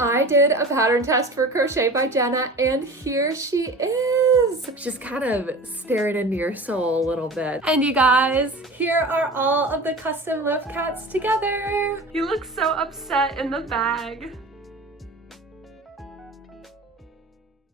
I did a pattern test for Crochet by Jenna, and here she is. Just kind of staring into your soul a little bit. And you guys, here are all of the custom loaf cats together. He looks so upset in the bag.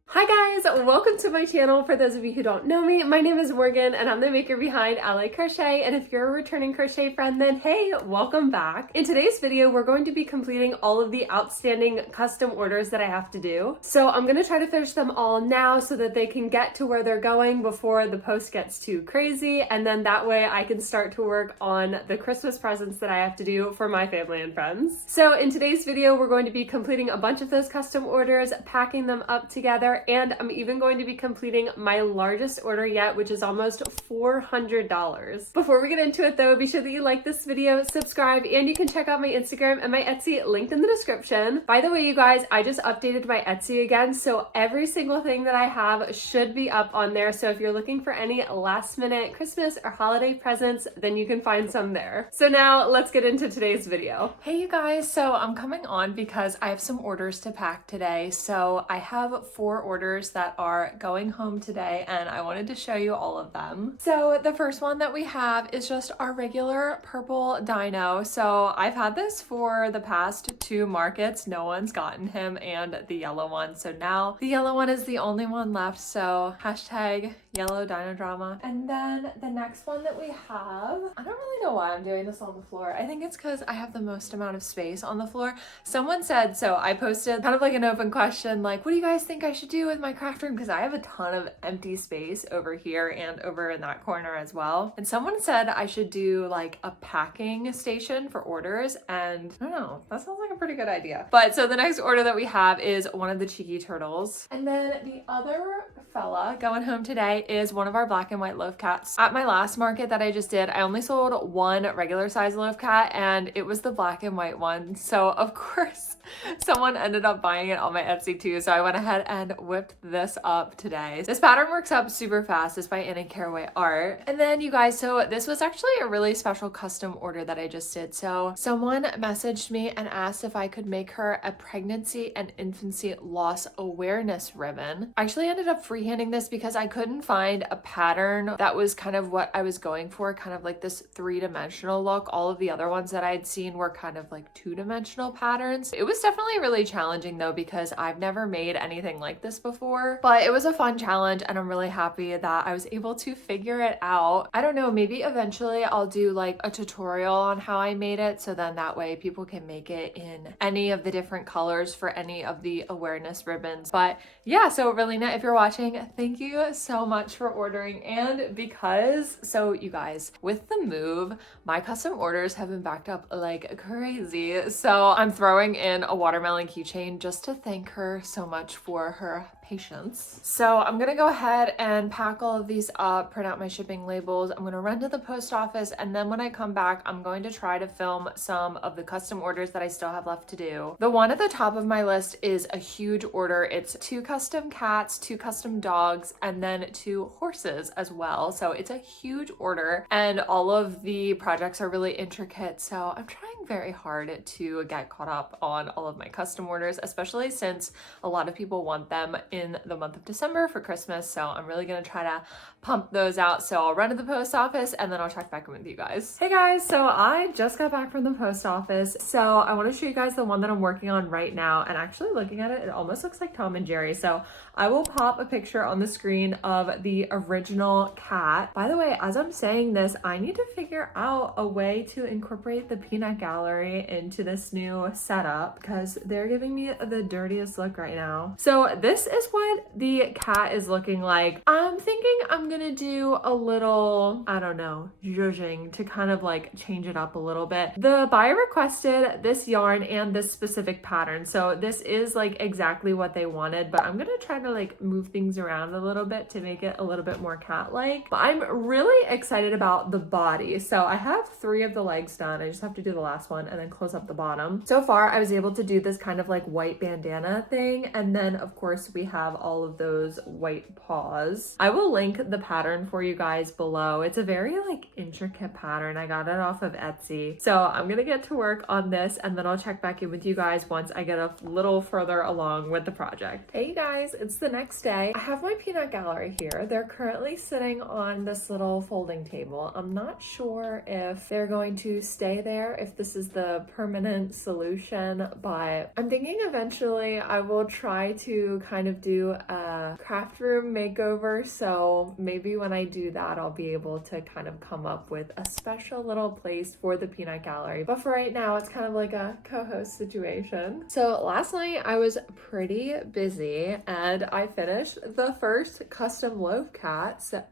Hi guys, welcome to my channel. For those of you who don't know me, my name is Morgan and I'm the maker behind I Crochet, and if you're a returning crochet friend, then hey, welcome back. In today's video, we're going to be completing all of the outstanding custom orders that I have to do. So I'm gonna try to finish them all now so that they can get to where they're going before the post gets too crazy, and then that way I can start to work on the Christmas presents that I have to do for my family and friends. So in today's video, we're going to be completing a bunch of those custom orders, packing them up together, and I'm even going to be completing my largest order yet, which is almost $400. Before we get into it though, be sure that you like this video, subscribe, and you can check out my Instagram and my Etsy linked in the description. By the way, you guys, I just updated my Etsy again, so every single thing that I have should be up on there. So if you're looking for any last minute Christmas or holiday presents, then you can find some there. So now let's get into today's video. Hey you guys, so I'm coming on because I have some orders to pack today. So I have 4 orders that are going home today, and I wanted to show you all of them. So the first one that we have is just our regular purple dino. So I've had this for the past 2 markets. No one's gotten him and the yellow one. So now the yellow one is the only one left. So hashtag yellow dino drama. And then the next one that we have, I don't really know why I'm doing this on the floor. I think it's because I have the most amount of space on the floor. Someone said, so I posted kind of like an open question, like, what do you guys think I should do with my craft room? Because I have a ton of empty space over here and over in that corner as well. And someone said I should do like a packing station for orders, and I don't know, that sounds like a pretty good idea. But so the next order that we have is one of the cheeky turtles. And then the other fella going home today is one of our black and white loaf cats. At my last market that I just did, I only sold one regular size loaf cat, and it was the black and white one. So of course someone ended up buying it on my Etsy too. So I went ahead and whipped this up today. This pattern works up super fast. It's by Anna Caraway Art. And then you guys, so this was actually a really special custom order that I just did. So someone messaged me and asked if I could make her a pregnancy and infancy loss awareness ribbon. I actually ended up freehanding this because I couldn't find a pattern that was kind of what I was going for, kind of like this 3-dimensional look. All of the other ones that I'd seen were kind of like 2-dimensional patterns. It was definitely really challenging though, because I've never made anything like this before, but it was a fun challenge and I'm really happy that I was able to figure it out. I don't know, maybe eventually I'll do like a tutorial on how I made it, so then that way people can make it in any of the different colors for any of the awareness ribbons. But yeah, so Relina, if you're watching, thank you so much for ordering. And because, so you guys, with the move, my custom orders have been backed up like crazy. So I'm throwing in a watermelon keychain just to thank her so much for her patience. So I'm gonna go ahead and pack all of these up, print out my shipping labels. I'm gonna run to the post office, and then when I come back, I'm going to try to film some of the custom orders that I still have left to do. The one at the top of my list is a huge order. It's 2 custom cats, 2 custom dogs, and then 2 horses as well. So it's a huge order, and all of the projects are really intricate. So I'm trying very hard to get caught up on all of my custom orders, especially since a lot of people want them in the month of December for Christmas. So I'm really gonna try to pump those out. So I'll run to the post office and then I'll check back in with you guys. Hey guys, so I just got back from the post office. So I want to show you guys the one that I'm working on right now, and actually looking at it, it almost looks like Tom and Jerry. So I will pop a picture on the screen of the original cat. By the way, as I'm saying this, I need to figure out a way to incorporate the peanut gallery into this new setup because they're giving me the dirtiest look right now. So this is what the cat is looking like. I'm thinking I'm gonna do a little, I don't know, zhuzhing to kind of like change it up a little bit. The buyer requested this yarn and this specific pattern, so this is like exactly what they wanted, but I'm gonna try to like move things around a little bit to make it a little bit more cat-like. But I'm really excited about the body. So I have 3 of the legs done. I just have to do the last one and then close up the bottom. So far I was able to do this kind of like white bandana thing, and then of course we have all of those white paws. I will link the pattern for you guys below. It's a very like intricate pattern. I got it off of Etsy. So I'm gonna get to work on this and then I'll check back in with you guys once I get a little further along with the project. Hey you guys, it's the next day. I have my peanut gallery here. They're currently sitting on this little folding table. I'm not sure if they're going to stay there, if this is the permanent solution, but I'm thinking eventually I will try to kind of do a craft room makeover. So maybe when I do that, I'll be able to kind of come up with a special little place for the peanut gallery. But for right now, it's kind of like a co-host situation. So last night I was pretty busy and I finished the first custom loaf cat. So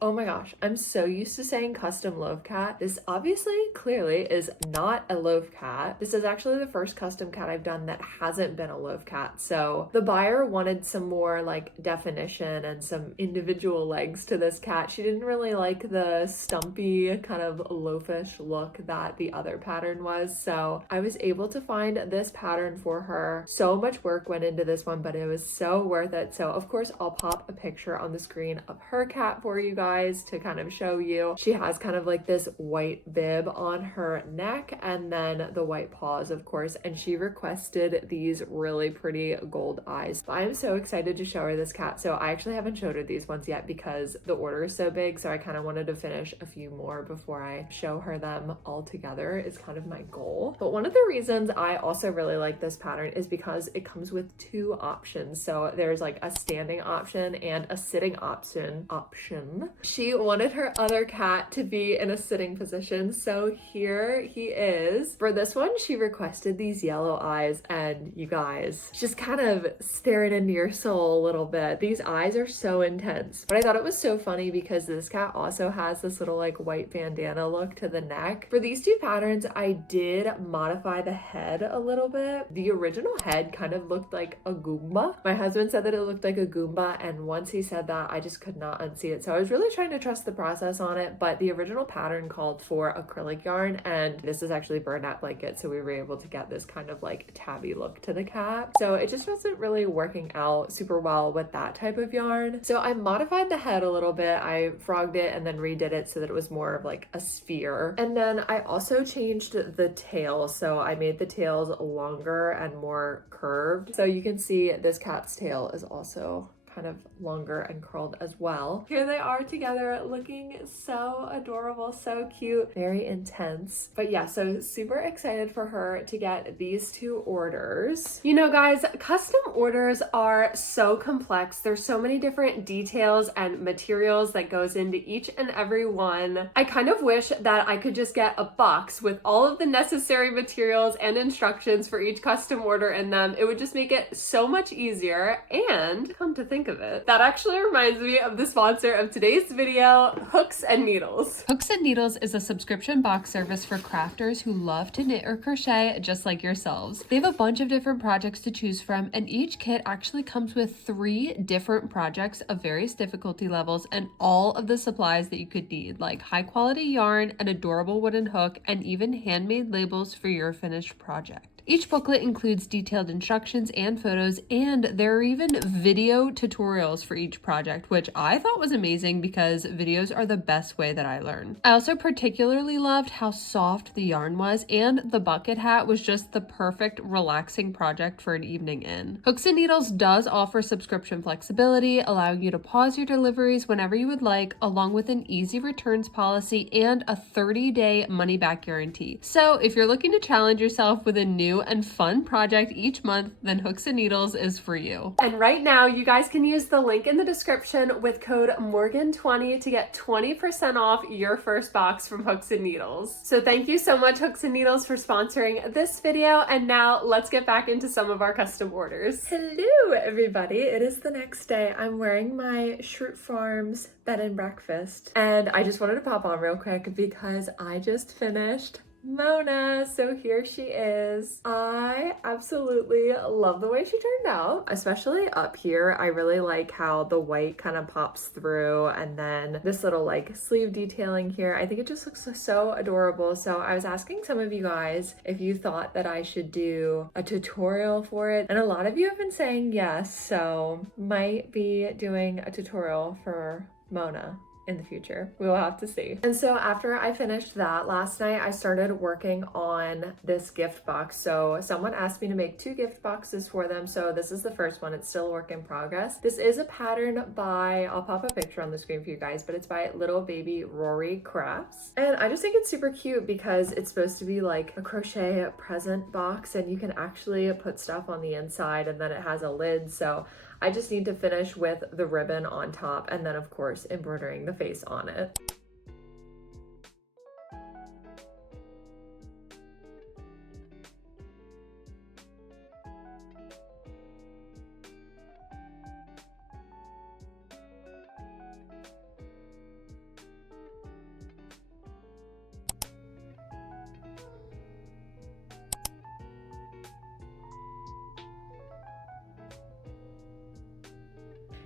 oh my gosh, I'm so used to saying custom loaf cat. This obviously clearly is not a loaf cat. This is actually the first custom cat I've done that hasn't been a loaf cat. So the buyer wanted some more like definition and some individual legs to this cat. She didn't really like the stumpy kind of loafish look that the other pattern was. So I was able to find this pattern for her. So much work went into this one, but it was so worth it. So of course I'll pop a picture on the screen of her cat for you guys to kind of show you. She has kind of like this white bib on her neck and then the white paws, of course, and she requested these really pretty gold eyes. I am so excited to show her this cat. So I actually haven't showed her these ones yet because the order is so big, so I kind of wanted to finish a few more before I show her them all together is kind of my goal. But one of the reasons I also really like this pattern is because it comes with two options. So there's like a standing option and a sitting option. She wanted her other cat to be in a sitting position, so here he is. For this one, she requested these yellow eyes, and you guys, just kind of staring into your soul a little bit. These eyes are so intense. But I thought it was so funny because this cat also has this little like white bandana look to the neck. For these two patterns, I did modify the head a little bit. The original head kind of looked like a Goomba. My husband said that it looked like a Goomba, and once he said that, I just could not unsee it. So I was really trying to trust the process on it, but the original pattern called for acrylic yarn, and this is actually burlap blanket, so we were able to get this kind of like tabby look to the cat. So it just wasn't really working out super well with that type of yarn. So I modified the head a little bit. I frogged it and then redid it so that it was more of like a sphere. And then I also changed the tail. So I made the tails longer and more curved. So you can see this cat's tail is also kind of longer and curled as well. Here they are together looking so adorable, so cute, very intense. But yeah, so super excited for her to get these two orders. You know guys, custom orders are so complex. There's so many different details and materials that goes into each and every one. I kind of wish that I could just get a box with all of the necessary materials and instructions for each custom order in them. It would just make it so much easier. And come to think of it, that actually reminds me of the sponsor of today's video, Hooks and Needles. Hooks and Needles is a subscription box service for crafters who love to knit or crochet just like yourselves. They have a bunch of different projects to choose from, and each kit actually comes with 3 different projects of various difficulty levels and all of the supplies that you could need, like high quality yarn, an adorable wooden hook, and even handmade labels for your finished project. Each booklet includes detailed instructions and photos, and there are even video tutorials for each project, which I thought was amazing because videos are the best way that I learn. I also particularly loved how soft the yarn was, and the bucket hat was just the perfect relaxing project for an evening in. Hooks and Needles does offer subscription flexibility, allowing you to pause your deliveries whenever you would like, along with an easy returns policy and a 30-day money-back guarantee. So if you're looking to challenge yourself with a new and fun project each month, then Hooks and Needles is for you. And right now, you guys can use the link in the description with code Morgan20 to get 20% off your first box from Hooks and Needles. So thank you so much, Hooks and Needles, for sponsoring this video. And now let's get back into some of our custom orders. Hello, everybody. It is the next day. I'm wearing my Schrute Farms bed and breakfast, and I just wanted to pop on real quick because I just finished Mona. So here she is. I absolutely love the way she turned out, especially up here. I really like how the white kind of pops through, and then this little like sleeve detailing here. I think it just looks so adorable. So I was asking some of you guys if you thought that I should do a tutorial for it, and a lot of you have been saying yes, so might be doing a tutorial for Mona in the future. We will have to see. And so after I finished that last night, I started working on this gift box. So someone asked me to make 2 gift boxes for them. So this is the first one. It's still a work in progress. This is a pattern by, I'll pop a picture on the screen for you guys, but it's by Little Baby Rory Crafts. And I just think it's super cute because it's supposed to be like a crochet present box, and you can actually put stuff on the inside, and then it has a lid. So I just need to finish with the ribbon on top, and then of course embroidering the face on it.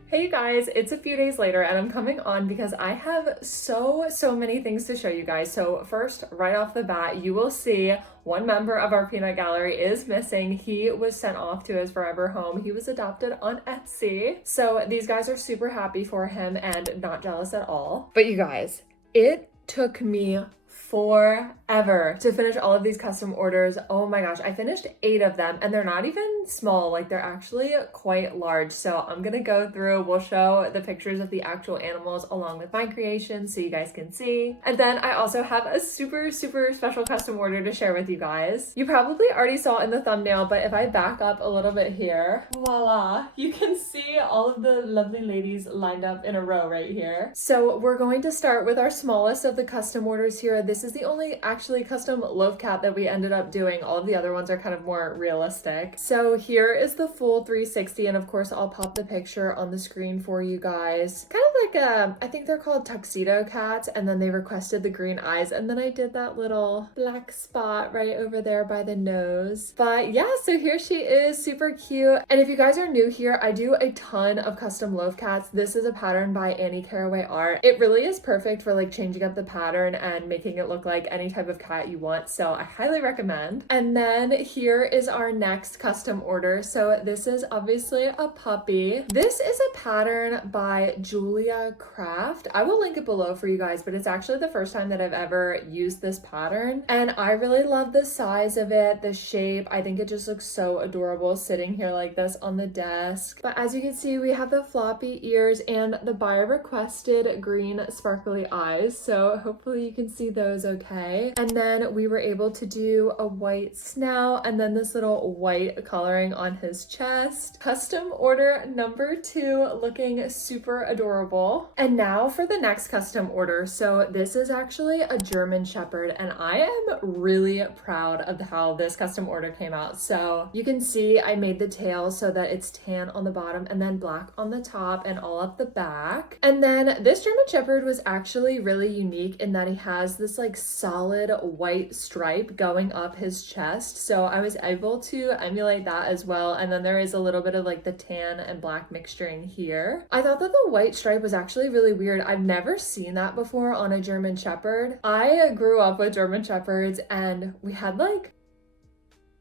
Hey you guys, it's a few days later and I'm coming on because I have so many things to show you guys. So first, right off the bat, you will see one member of our peanut gallery is missing. He was sent off to his forever home. He was adopted on Etsy. So these guys are super happy for him and not jealous at all. But you guys, it took me forever to finish all of these custom orders. Oh my gosh, I finished 8 of them, and they're not even small, like they're actually quite large. So I'm gonna go through, we'll show the pictures of the actual animals along with my creations so you guys can see. And then I also have a super special custom order to share with you guys. You probably already saw it in the thumbnail, but if I back up a little bit here, voila, you can see all of the lovely ladies lined up in a row right here. So we're going to start with our smallest of the custom orders here. This is the only actually custom loaf cap that we ended up doing. All of the other ones are kind of more realistic. So here is the full 360, and of course I'll pop the picture on the screen for you guys. Kind of like I think they're called tuxedo cats, and then they requested the green eyes, and then I did that little black spot right over there by the nose. But yeah, so here she is, super cute. And if you guys are new here, I do a ton of custom loaf cats. This is a pattern by Annie Caraway Art. It really is perfect for like changing up the pattern and making it look like any type of cat you want, so I highly recommend. And then here is our next custom order. So this is obviously a puppy. This is a pattern by Julia Craft. I will link it below for you guys, but it's actually the first time that I've ever used this pattern, and I really love the size of it, the shape. I think it just looks so adorable sitting here like this on the desk. But as you can see, we have the floppy ears and the buyer requested green sparkly eyes, so hopefully you can see those okay. And then we were able to do a white snout and then this little white coloring on his chest. Custom order number 2, looking super adorable. And now for the next custom order. So this is actually a German Shepherd, and I am really proud of how this custom order came out. So you can see I made the tail so that it's tan on the bottom and then black on the top and all up the back. And then this German Shepherd was actually really unique in that he has this like solid white stripe going up his chest, so I was able to emulate that as well. And then there is a little bit of like the tan and black mixturing here. I thought that the white stripe was actually really weird. I've never seen that before on a German Shepherd. I grew up with German Shepherds and we had like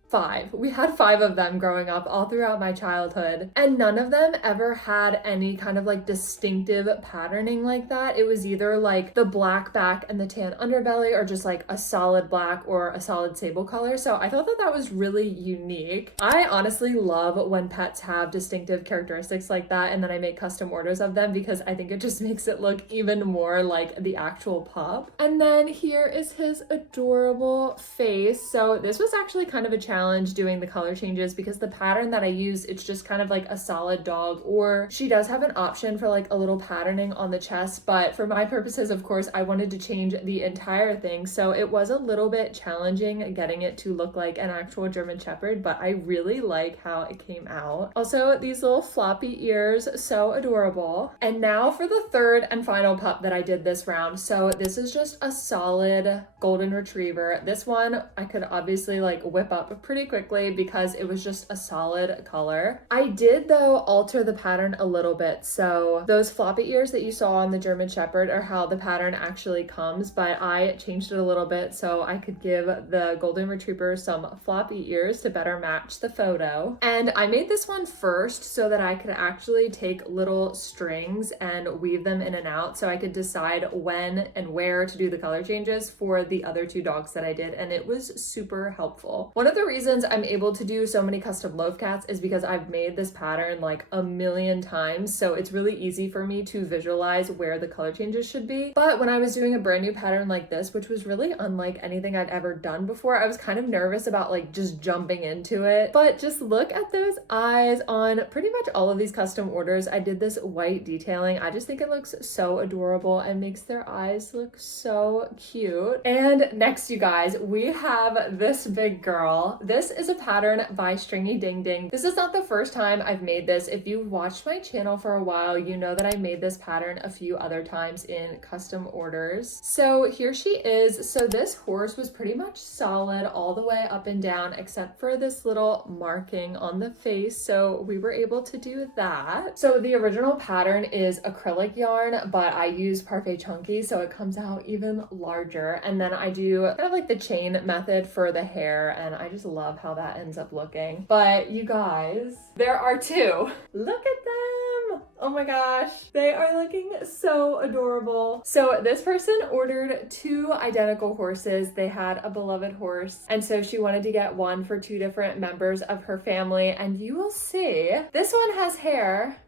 5. We had 5 of them growing up all throughout my childhood, and none of them ever had any kind of like distinctive patterning like that. It was either like the black back and the tan underbelly, or just like a solid black or a solid sable color. So I thought that that was really unique. I honestly love when pets have distinctive characteristics like that, and then I make custom orders of them because I think it just makes it look even more like the actual pup. And then here is his adorable face. So this was actually kind of a challenge challenge doing the color changes because the pattern that I use, it's just kind of like a solid dog, or she does have an option for like a little patterning on the chest, but for my purposes, of course, I wanted to change the entire thing. So it was a little bit challenging getting it to look like an actual German Shepherd, but I really like how it came out. Also, these little floppy ears, so adorable. And now for the third and final pup that I did this round. So this is just a solid golden retriever. This one I could obviously like whip up pretty quickly because it was just a solid color. I did though alter the pattern a little bit. So those floppy ears that you saw on the German Shepherd are how the pattern actually comes, but I changed it a little bit so I could give the golden retriever some floppy ears to better match the photo. And I made this one first so that I could actually take little strings and weave them in and out so I could decide when and where to do the color changes for the other two dogs that I did, and it was super helpful. One of the reasons I'm able to do so many custom loaf cats is because I've made this pattern like a million times, so it's really easy for me to visualize where the color changes should be. But when I was doing a brand new pattern like this, which was really unlike anything I'd ever done before, I was kind of nervous about like just jumping into it. But just look at those eyes on pretty much all of these custom orders. I did this white detailing. I just think it looks so adorable and makes their eyes look so cute. And next, you guys, we have this big girl. This is a pattern by Stringy Ding Ding. This is not the first time I've made this. If you've watched my channel for a while, you know that I made this pattern a few other times in custom orders. So here she is. So this horse was pretty much solid all the way up and down except for this little marking on the face. So we were able to do that. So the original pattern is acrylic yarn, but I use Parfait Chunky, so it comes out even larger. And then I do kind of like the chain method for the hair, and I just love how that ends up looking. But you guys, there are two. Look at them. Oh my gosh, they are looking so adorable. So this person ordered two identical horses. They had a beloved horse, and so she wanted to get one for two different members of her family, and you will see this one has hair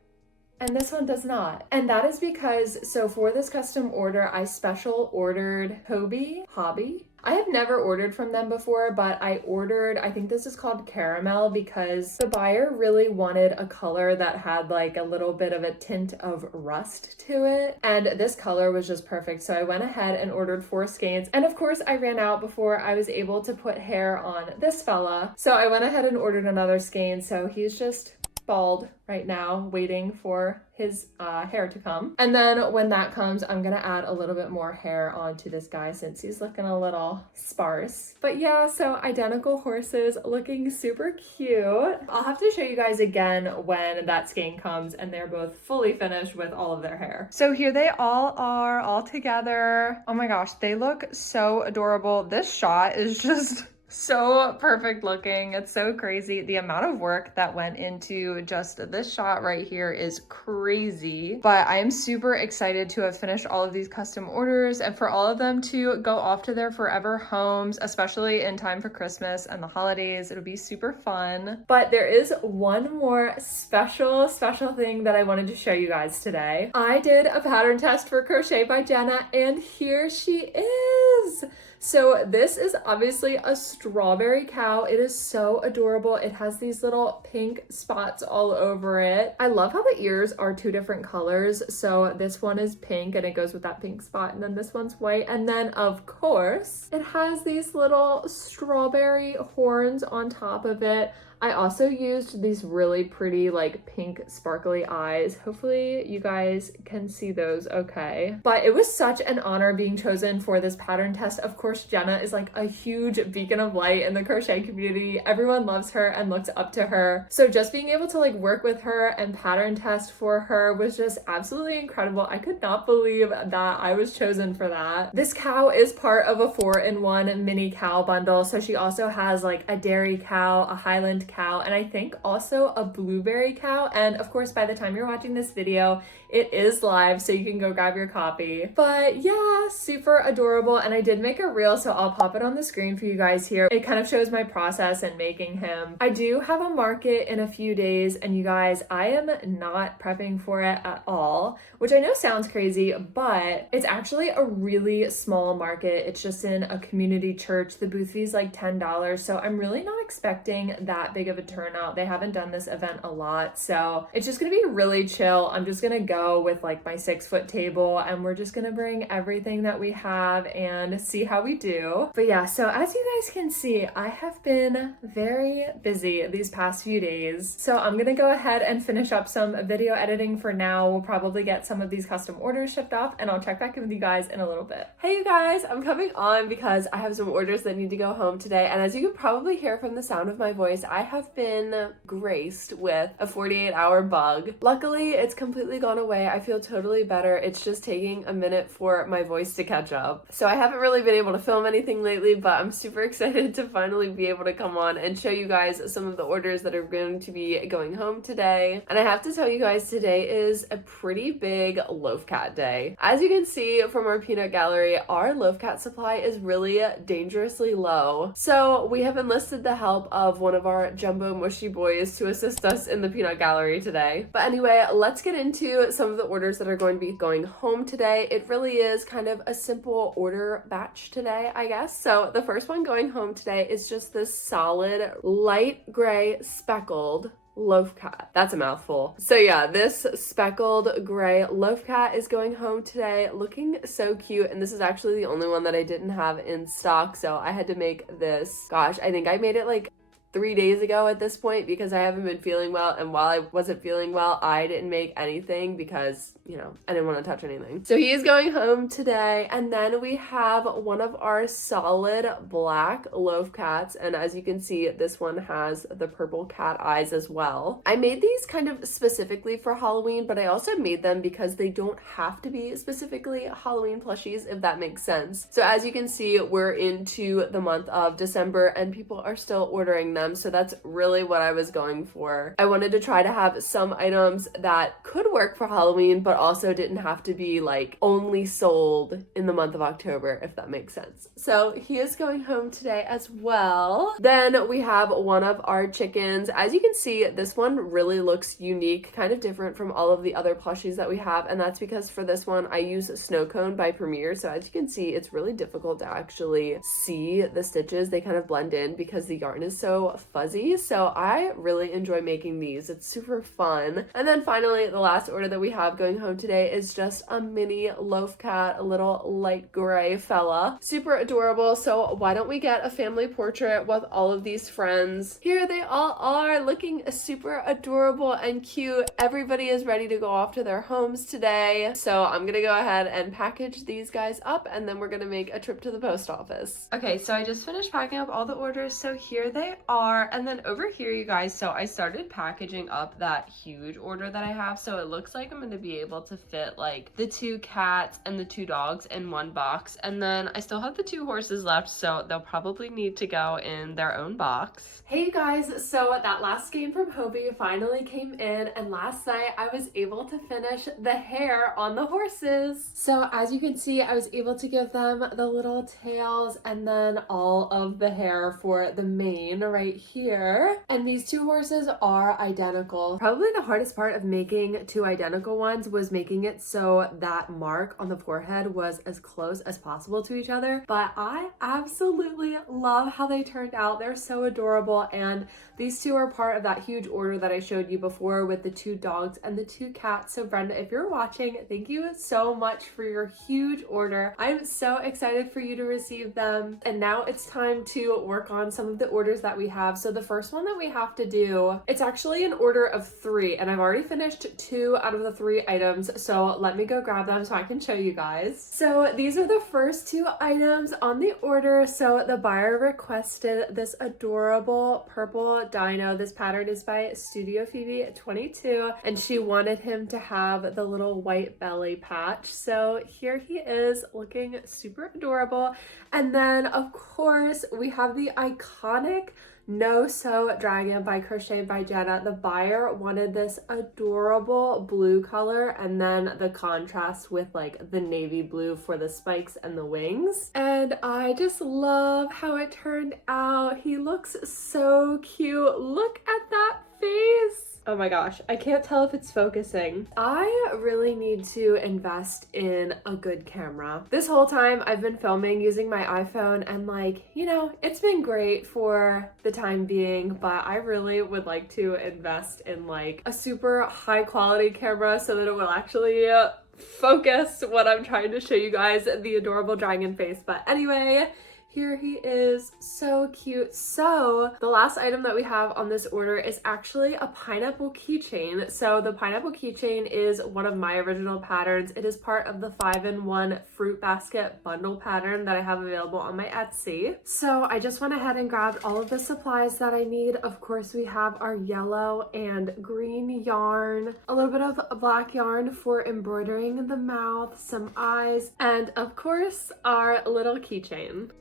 and this one does not. And that is because, so for this custom order, I special ordered Hobby. I have never ordered from them before, but I ordered, I think this is called Caramel, because the buyer really wanted a color that had like a little bit of a tint of rust to it. And this color was just perfect. So I went ahead and ordered 4 skeins. And of course I ran out before I was able to put hair on this fella. So I went ahead and ordered another skein. So he's just bald right now, waiting for his hair to come. And then when that comes, I'm gonna add a little bit more hair onto this guy since he's looking a little sparse. But yeah, so identical horses looking super cute. I'll have to show you guys again when that skein comes and they're both fully finished with all of their hair. So here they all are all together. Oh my gosh, they look so adorable. This shot is just so perfect looking. It's so crazy. The amount of work that went into just this shot right here is crazy. But I am super excited to have finished all of these custom orders and for all of them to go off to their forever homes, especially in time for Christmas and the holidays. It'll be super fun. But there is one more special thing that I wanted to show you guys today. I did a pattern test for Crochet by Jenna, and here she is. So this is obviously a strawberry cow. It is so adorable. It has these little pink spots all over it. I love how the ears are 2 different colors. So this one is pink and it goes with that pink spot, and then this one's white. And then of course, it has these little strawberry horns on top of it. I also used these really pretty like pink sparkly eyes. Hopefully you guys can see those okay. But it was such an honor being chosen for this pattern test. Of course, Jenna is like a huge beacon of light in the crochet community. Everyone loves her and looks up to her. So just being able to like work with her and pattern test for her was just absolutely incredible. I could not believe that I was chosen for that. This cow is part of a 4-in-1 mini cow bundle. So she also has like a dairy cow, a Highland cow, and I think also a blueberry cow. And of course, by the time you're watching this video, it is live, so you can go grab your copy. But yeah, super adorable. And I did make a reel, so I'll pop it on the screen for you guys here. It kind of shows my process in making him. I do have a market in a few days, and you guys, I am not prepping for it at all, which I know sounds crazy, but it's actually a really small market. It's just in a community church. The booth fee is like $10, so I'm really not expecting that big of a turnout. They haven't done this event a lot, so it's just gonna be really chill. I'm just gonna go with like my 6-foot table, and we're just gonna bring everything that we have and see how we do. But yeah, so as you guys can see, I have been very busy these past few days. So I'm gonna go ahead and finish up some video editing for now. We'll probably get some of these custom orders shipped off, and I'll check back in with you guys in a little bit. Hey you guys, I'm coming on because I have some orders that need to go home today, and as you can probably hear from the sound of my voice, I have been graced with a 48-hour bug. Luckily, it's completely gone away. I feel totally better. It's just taking a minute for my voice to catch up. So I haven't really been able to film anything lately, but I'm super excited to finally be able to come on and show you guys some of the orders that are going to be going home today. And I have to tell you guys, today is a pretty big loaf cat day. As you can see from our peanut gallery, our loaf cat supply is really dangerously low. So we have enlisted the help of one of our jumbo mushy boys to assist us in the peanut gallery today. But anyway, let's get into some of the orders that are going to be going home today. It really is kind of a simple order batch today, I guess. So the first one going home today is just this solid light gray speckled loaf cat. That's a mouthful. So yeah, this speckled gray loaf cat is going home today, looking so cute. And this is actually the only one that I didn't have in stock, so I had to make this. Gosh, I think I made it like 3 days ago at this point because I haven't been feeling well, and while I wasn't feeling well, I didn't make anything because, you know, I didn't want to touch anything. So he is going home today, and then we have one of our solid black loaf cats, and as you can see, this one has the purple cat eyes as well. I made these kind of specifically for Halloween, but I also made them because they don't have to be specifically Halloween plushies, if that makes sense. So as you can see, we're into the month of December and people are still ordering them. So that's really what I was going for. I wanted to try to have some items that could work for Halloween, but also didn't have to be like only sold in the month of October, if that makes sense. So he is going home today as well. Then we have one of our chickens. As you can see, this one really looks unique, kind of different from all of the other plushies that we have. And that's because for this one, I use Snow Cone by Premier. So as you can see, it's really difficult to actually see the stitches. They kind of blend in because the yarn is so fuzzy. So I really enjoy making these. It's super fun. And then finally, the last order that we have going home today is just a mini loaf cat, a little light gray fella. Super adorable. So why don't we get a family portrait with all of these friends? Here they all are, looking super adorable and cute. Everybody is ready to go off to their homes today. So I'm gonna go ahead and package these guys up, and then we're gonna make a trip to the post office. Okay, so I just finished packing up all the orders. So here they are. And then over here, you guys, so I started packaging up that huge order that I have. So it looks like I'm going to be able to fit like the 2 cats and the 2 dogs in one box. And then I still have the 2 horses left, so they'll probably need to go in their own box. Hey you guys, so that last skein from Hobie finally came in, and last night I was able to finish the hair on the horses. So as you can see, I was able to give them the little tails and then all of the hair for the mane right here. And these 2 horses are identical. Probably the hardest part of making 2 identical ones was making it so that mark on the forehead was as close as possible to each other. But I absolutely love how they turned out. They're so adorable, and these 2 are part of that huge order that I showed you before with the 2 dogs and the 2 cats. So Brenda, if you're watching, thank you so much for your huge order. I'm so excited for you to receive them. And now it's time to work on some of the orders that we have. So the first one that we have to do, it's actually an order of 3, and I've already finished 2 out of the 3 items. So let me go grab them so I can show you guys. So these are the first 2 items on the order. So the buyer requested this adorable purple dino. This pattern is by Studio Phoebe 22, and she wanted him to have the little white belly patch. So here he is, looking super adorable. And then of course we have the iconic No Sew Dragon by Crochet by Jenna. The buyer wanted this adorable blue color, and then the contrast with like the navy blue for the spikes and the wings. And I just love how it turned out. He looks so cute. Look at that face. Oh my gosh, I can't tell if it's focusing. I really need to invest in a good camera. This whole time I've been filming using my iPhone and like, you know, it's been great for the time being, but I really would like to invest in like a super high quality camera so that it will actually focus what I'm trying to show you guys, the adorable dragon face. But anyway, here he is, so cute. So the last item that we have on this order is actually a pineapple keychain. So the pineapple keychain is one of my original patterns. It is part of the 5-in-1 fruit basket bundle pattern that I have available on my Etsy. So I just went ahead and grabbed all of the supplies that I need. Of course, we have our yellow and green yarn, a little bit of black yarn for embroidering the mouth, some eyes, and of course, our little keychain.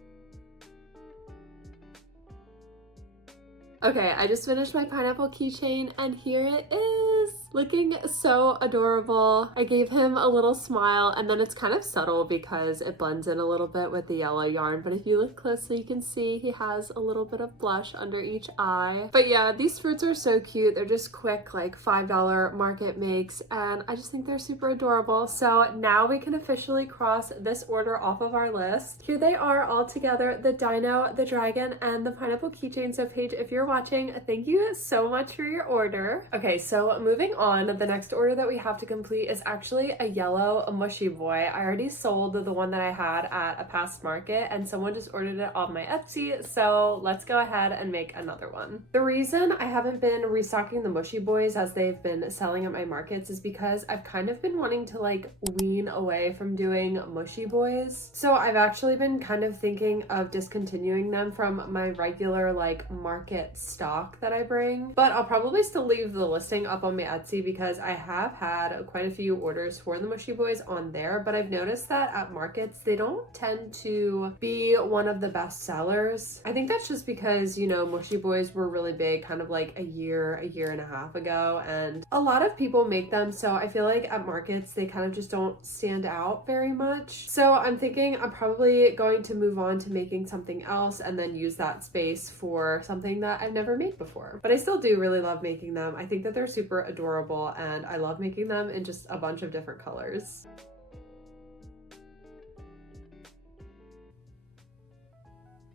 Okay, I just finished my pineapple keychain and here it is, looking so adorable. I gave him a little smile and then it's kind of subtle because it blends in a little bit with the yellow yarn, but if you look closely you can see he has a little bit of blush under each eye. But yeah, these fruits are so cute. They're just quick, like $5 market makes, and I just think they're super adorable. So now we can officially cross this order off of our list. Here they are all together, the dino, the dragon, and the pineapple keychain. So Paige, if you're watching, thank you so much for your order. Okay, so moving on, the next order that we have to complete is actually a yellow mushy boy. I already sold the one that I had at a past market and someone just ordered it on my Etsy, so let's go ahead and make another one. The reason I haven't been restocking the mushy boys as they've been selling at my markets is because I've kind of been wanting to like wean away from doing mushy boys. So I've actually been kind of thinking of discontinuing them from my regular like market stock that I bring, but I'll probably still leave the listing up on my Etsy because I have had quite a few orders for the mushy boys on there, but I've noticed that at markets they don't tend to be one of the best sellers. I think that's just because, you know, mushy boys were really big kind of like a year and a half ago, and a lot of people make them, so I feel like at markets they kind of just don't stand out very much. So I'm thinking I'm probably going to move on to making something else and then use that space for something that I've never made before. But I still do really love making them. I think that they're super adorable and I love making them in just a bunch of different colors.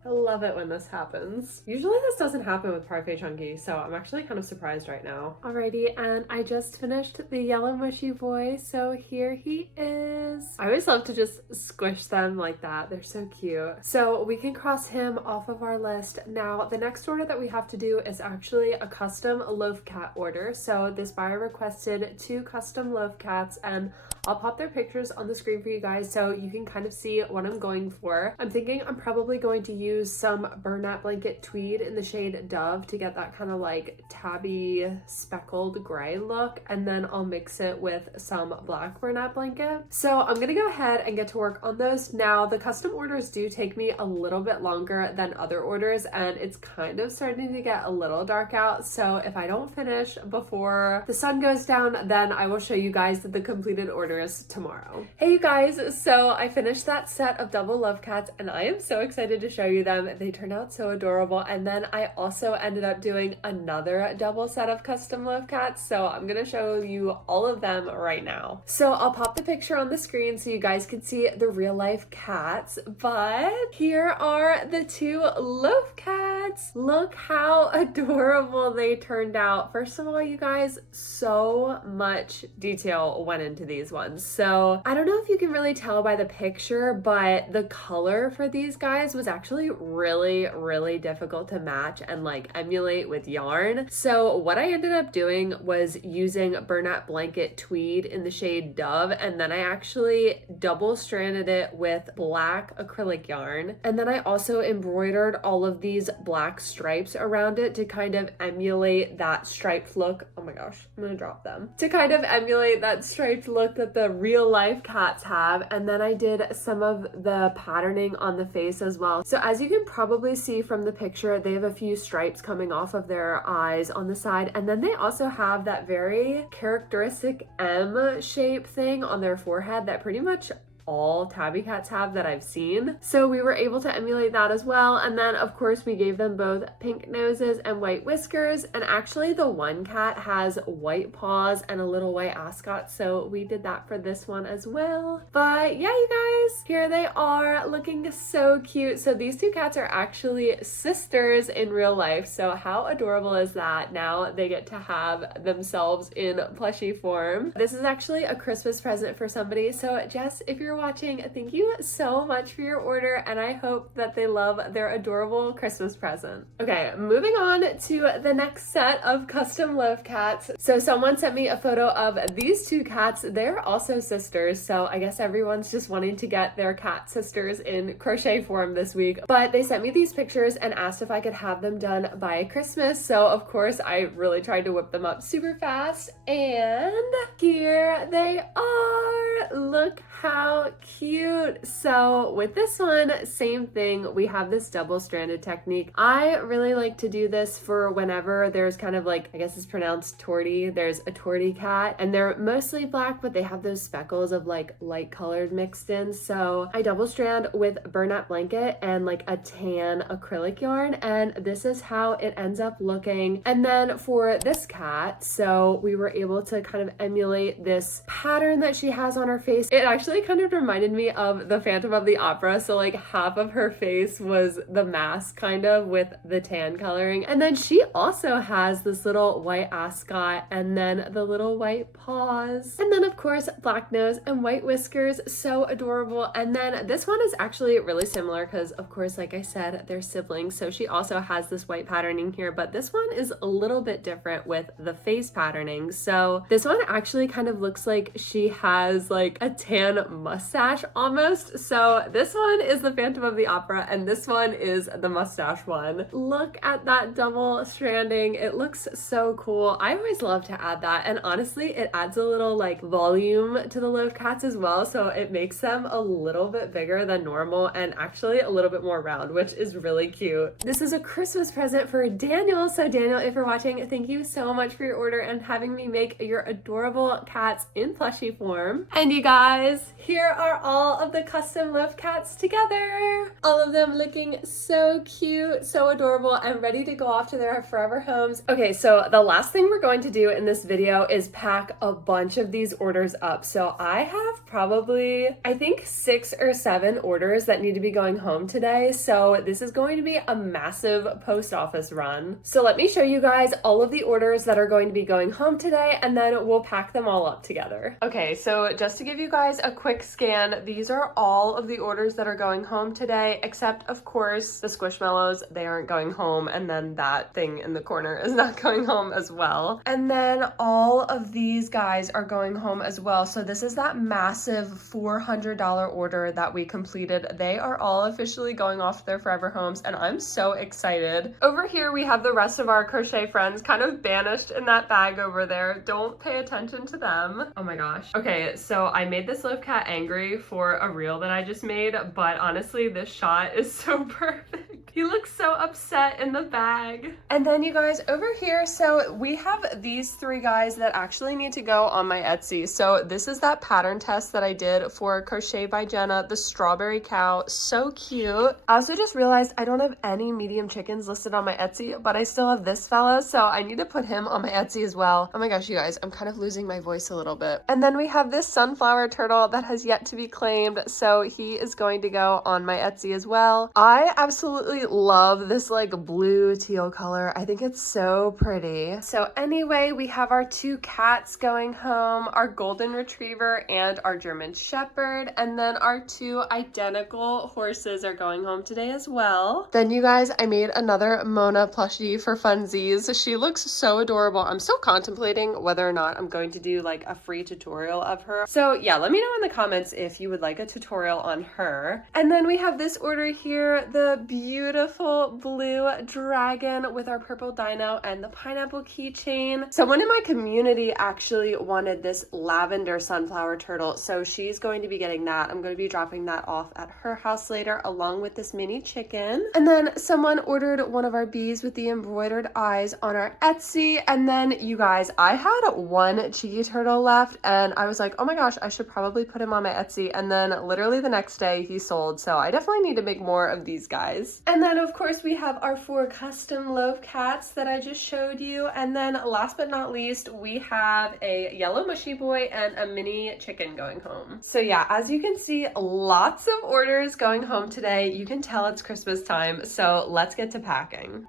I love it when this happens. Usually this doesn't happen with Parfait Chunky, so I'm actually kind of surprised right now. Alrighty, and I just finished the yellow mushy boy, so here he is. I always love to just squish them like that. They're so cute. So we can cross him off of our list. Now, the next order that we have to do is actually a custom loaf cat order. So this buyer requested 2 custom loaf cats, and I'll pop their pictures on the screen for you guys so you can kind of see what I'm going for. I'm thinking I'm probably going to use some Bernat Blanket tweed in the shade Dove to get that kind of like tabby speckled gray look, and then I'll mix it with some black Bernat Blanket. So I'm gonna go ahead and get to work on those. Now, the custom orders do take me a little bit longer than other orders, and it's kind of starting to get a little dark out, so if I don't finish before the sun goes down, then I will show you guys the completed orders tomorrow. Hey you guys, so I finished that set of double love cats and I am so excited to show you them. They turned out so adorable, and then I also ended up doing another double set of custom love cats, so I'm gonna show you all of them right now. So I'll pop the picture on the screen so you guys can see the real life cats, but here are the 2 loaf cats. Look how adorable they turned out. First of all, you guys, so much detail went into these ones. So I don't know if you can really tell by the picture, but the color for these guys was actually really difficult to match and like emulate with yarn. So what I ended up doing was using Bernat Blanket tweed in the shade Dove, and then I actually double stranded it with black acrylic yarn, and then I also embroidered all of these black stripes around it to kind of emulate that striped look. Oh my gosh, I'm gonna drop them. To kind of emulate that striped look that the real life cats have, and then I did some of the patterning on the face as well. So as you can probably see from the picture, they have a few stripes coming off of their eyes on the side, and then they also have that very characteristic M shape thing on their forehead that pretty much all tabby cats have that I've seen. So we were able to emulate that as well. And then of course we gave them both pink noses and white whiskers. And actually the one cat has white paws and a little white ascot. So we did that for this one as well. But yeah, you guys, here they are looking so cute. So these two cats are actually sisters in real life. So how adorable is that? Now they get to have themselves in plushie form. This is actually a Christmas present for somebody. So Jess, if you're watching, thank you so much for your order, and I hope that they love their adorable Christmas present. Okay, moving on to the next set of custom loaf cats. So someone sent me a photo of these two cats. They're also sisters, so I guess everyone's just wanting to get their cat sisters in crochet form this week. But they sent me these pictures and asked if I could have them done by Christmas. So of course I really tried to whip them up super fast, and here they are. Look how cute. So with this one, same thing. We have this double-stranded technique. I really like to do this for whenever there's kind of like, I guess it's pronounced tortie. There's a tortie cat and they're mostly black, but they have those speckles of like light colored mixed in. So I double strand with burlap blanket and like a tan acrylic yarn, and this is how it ends up looking. And then for this cat, so we were able to kind of emulate this pattern that she has on her face. It actually kind of reminded me of the Phantom of the Opera. So like half of her face was the mask kind of with the tan coloring. And then she also has this little white ascot and then the little white paws. And then of course, black nose and white whiskers, so adorable. And then this one is actually really similar because of course, like I said, they're siblings. So she also has this white patterning here, but this one is a little bit different with the face patterning. So this one actually kind of looks like she has like a tan mustache almost. So this one is the Phantom of the Opera and this one is the mustache one. Look at that double stranding. It looks so cool. I always love to add that, and honestly it adds a little like volume to the loaf cats as well, so it makes them a little bit bigger than normal and actually a little bit more round, which is really cute. This is a Christmas present for Daniel. So Daniel, if you're watching, thank you so much for your order and having me make your adorable cats in plushie form. And you guys, here are all of the custom loaf cats together. All of them looking so cute, so adorable, and ready to go off to their forever homes. Okay, so the last thing we're going to do in this video is pack a bunch of these orders up. So I have probably, I think 6 or 7 orders that need to be going home today. So this is going to be a massive post office run. So let me show you guys all of the orders that are going to be going home today, and then we'll pack them all up together. Okay, so just to give you guys a quick scan, these are all of the orders that are going home today, except of course the Squishmallows. They aren't going home, and then that thing in the corner is not going home as well. And then all of these guys are going home as well. So this is that massive $400 order that we completed. They are all officially going off to their forever homes, and I'm so excited. Over here we have the rest of our Crochet Friends kind of banished in that bag over there. Don't pay attention to them. Oh my gosh. Okay, so I made this loaf cat angry for a reel that I just made, but honestly this shot is so perfect. He looks so upset in the bag. And then you guys over here, so we have these 3 guys that actually need to go on my Etsy. So this is that pattern test that I did for Crochet by Jenna, the strawberry cow. So cute. I also just realized I don't have any medium chickens listed on my Etsy, but I still have this fella, so I need to put him on my Etsy as well. Oh my gosh, you guys, I'm kind of losing my voice a little bit. And then we have this sunflower turtle that has yet to be claimed, so he is going to go on my Etsy as well. I absolutely love this like blue teal color. I think it's so pretty. So anyway, we have our 2 cats going home, our golden retriever and our German shepherd, and then our 2 identical horses are going home today as well. Then you guys, I made another Mona plushie for funsies. She looks so adorable. I'm still contemplating whether or not I'm going to do like a free tutorial of her. So yeah, let me know in the comments if you would like a tutorial on her. And then we have this order here, the beautiful beautiful blue dragon with our purple dino and the pineapple keychain. Someone in my community actually wanted this lavender sunflower turtle, so she's going to be getting that. I'm going to be dropping that off at her house later along with this mini chicken. And then someone ordered one of our bees with the embroidered eyes on our Etsy. And then you guys, I had one cheeky turtle left and I was like, oh my gosh, I should probably put him on my Etsy. And then literally the next day he sold. So I definitely need to make more of these guys. And then of course we have our 4 custom loaf cats that I just showed you. And then last but not least, we have a yellow mushy boy and a mini chicken going home. So yeah, as you can see, lots of orders going home today. You can tell it's Christmas time. So let's get to packing.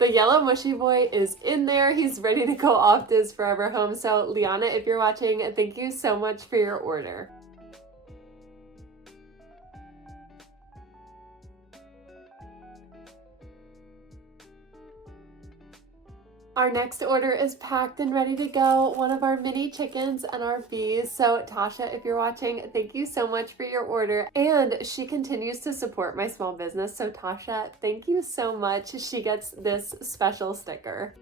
The yellow mushy boy is in there. He's ready to go off to his forever home. So Liana, if you're watching, thank you so much for your order. Our next order is packed and ready to go. One of our mini chickens and our bees. So Tasha, if you're watching, thank you so much for your order. And she continues to support my small business. So Tasha, thank you so much. She gets this special sticker.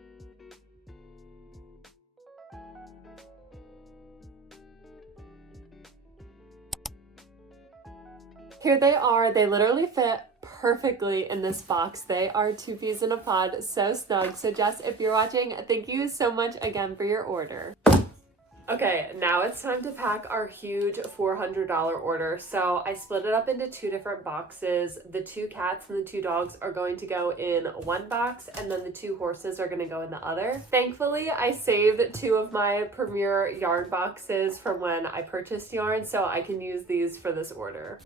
Here they are. They literally fit perfectly in this box. They are 2 peas in a pod, so snug. So Jess, if you're watching, thank you so much again for your order. Okay, now it's time to pack our huge $400 order. So I split it up into 2 different boxes. The 2 cats and the 2 dogs are going to go in one box, and then the 2 horses are going to go in the other. Thankfully, I saved 2 of my Premier yarn boxes from when I purchased yarn, so I can use these for this order.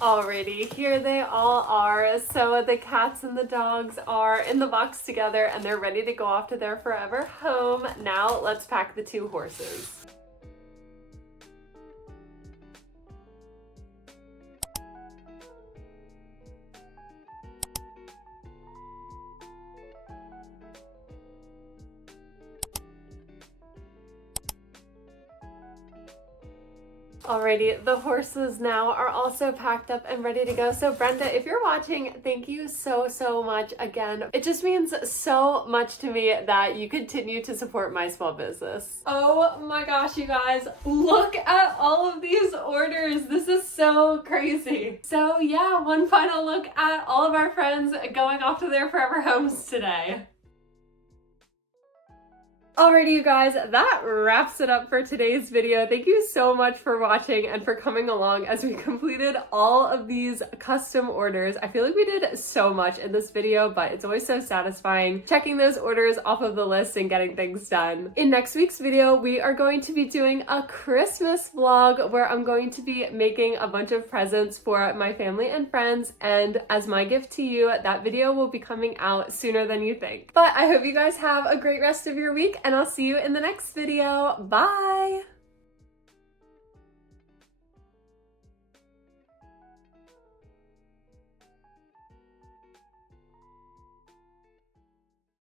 Alrighty, here they all are. So the cats and the dogs are in the box together and they're ready to go off to their forever home. Now let's pack the 2 horses. Alrighty, the horses now are also packed up and ready to go. So Brenda, if you're watching, thank you so much again. It just means so much to me that you continue to support my small business. Oh my gosh, you guys, look at all of these orders. This is so crazy. So yeah, one final look at all of our friends going off to their forever homes today. Alrighty, you guys, that wraps it up for today's video. Thank you so much for watching and for coming along as we completed all of these custom orders. I feel like we did so much in this video, but it's always so satisfying checking those orders off of the list and getting things done. In next week's video, we are going to be doing a Christmas vlog where I'm going to be making a bunch of presents for my family and friends, and as my gift to you, that video will be coming out sooner than you think. But I hope you guys have a great rest of your week, and I'll see you in the next video. Bye!